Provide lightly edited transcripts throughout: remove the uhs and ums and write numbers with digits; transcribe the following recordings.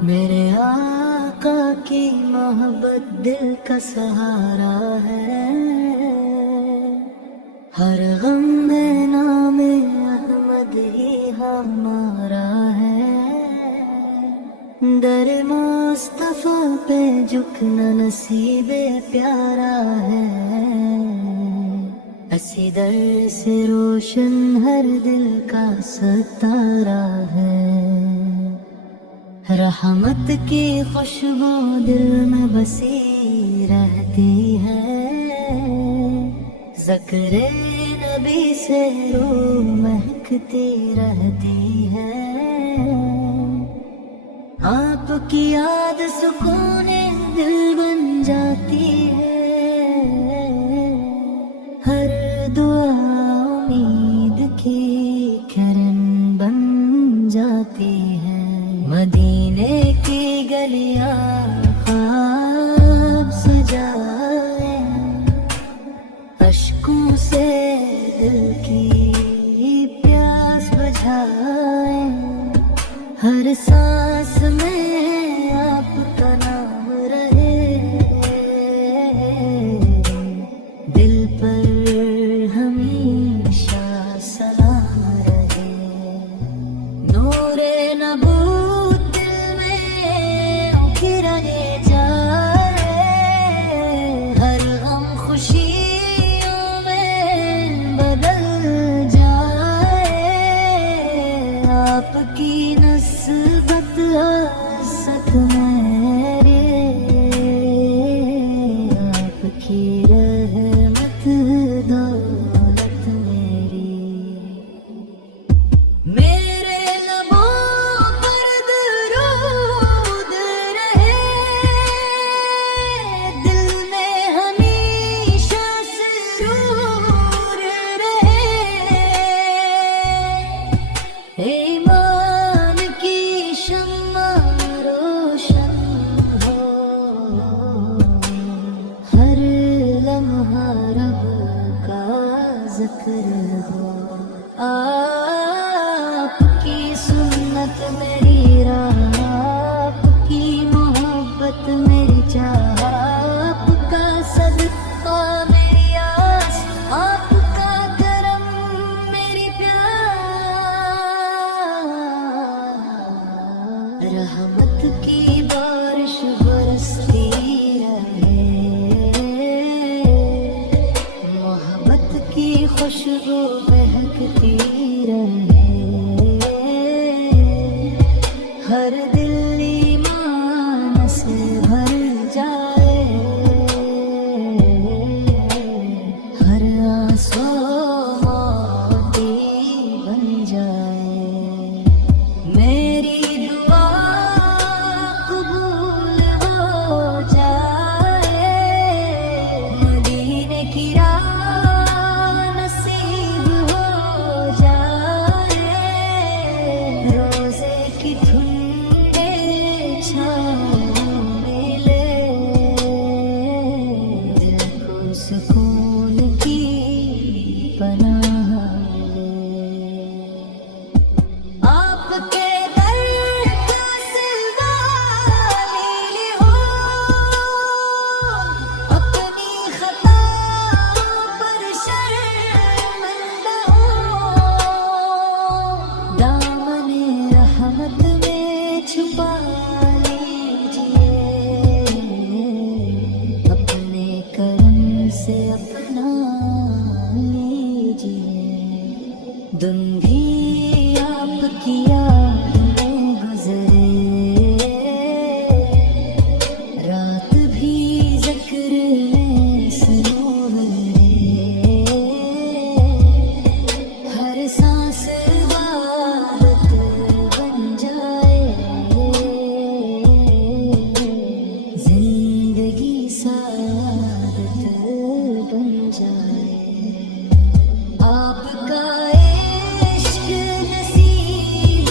मेरे आका की मोहब्बत दिल का सहारा है। हर गम में नामे अहमद ही हमारा है। दर मुस्तफा पे झुकना नसीबे प्यारा है। असी दर से रोशन हर दिल का सितारा है। रहमत की खुशबू दिल में बसी रहती है। ज़िक्र नबी से रूह महकती रहती है। आपकी याद सुकूने दिल बन जाती है। हर दुआ उम्मीद की किरण बन जाती है। मदीने की गलियां ख्वाब सजाए, अश्कों से दिल की प्यास बुझाए। हर सांस में आपका नाम रहे, दिल पर हमेशा सलाम रहे। नूरे नबूत दिल में उखिरने जाए। हर गम खुशियों में बदल जाए। आपकी नस्बत हसत मेरे, आपकी रहमत दौलत मेरी। मेरे लबों पर दरूद रहे, दिल में हमेशा सुरूर रहे। ईमान की शम्मा रोशन हो, हर लम्हा रब का जिक्र हो। आपकी सुन्नत मेरी राह, आपकी मोहब्बत मेरी चाह। आपका सदका मेरी आस, आपका करम मेरी प्यास। रहमत की बारिश बरसती रहे, मोहब्बत की खुशबू महकती रहे। हर दिल ईमान से भर जाए। हर आंसू मोती बन जाए। मेरी दुआ कबूल हो जाए। मदीने की राह नसीब हो जाए। रोज़े की ठंडे छाँव मिले, दिल को सुकून की पनाह मिले। आपके दर का सिलवा लीली हो, अपनी खताओं पर शर्मिंदा हो। दामने रहमत में छुपा लीजिए, अपने करम से अपना लीजिए। दिन भी आपकी याद में गुजरे, रात भी ज़िक्र में सरोवरे। हर सांस इबादत बन जाए। जिंदगी सादत बन जाए। आपका इश्क नसीब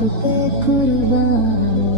पे कुर्बान